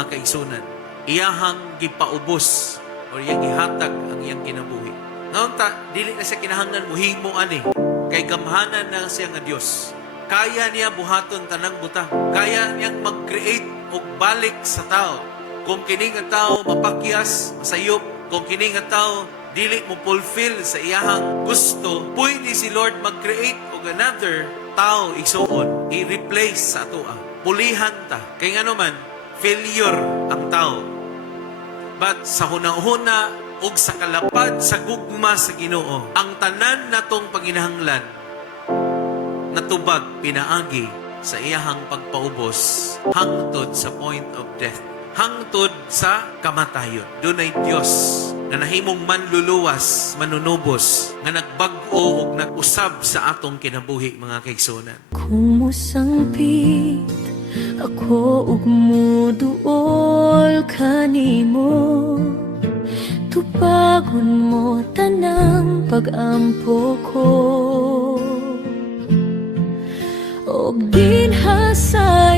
mga kaigsunan, iyahang gipaubos o iyang ihatag ang iyang kinabuhi. Ngayon dili na siya kinahanglan muhimo ani, kay gamhanan na siya nga Dios. Kaya niya buhaton tanang butang. Kaya niyang mag-create og balik sa tao. Kung kini nga tao mapakyas, masayop, kung kini nga tao dili mo fulfill sa iyahang gusto, pwede si Lord mag-create og another tao igsuon, i-replace sa atoa. Pulihan ta. Kay nga naman, failure ang tao. But sa hunang-huna ug sa kalapad sa gugma sa Ginoo, ang tanan natong panginahanglan natubag pinaagi sa iyahang pagpaubos hangtod sa point of death, hangtod sa kamatayon. Dunay Dios nga nahimong manluluwas, manunubos, nga nagbag-o ug nag-usab sa atong kinabuhi, mga kaigsunan. Kung musangpit ako ug muduol kanimo, tupagon mo tanang pag-ampo ko, og dinha sa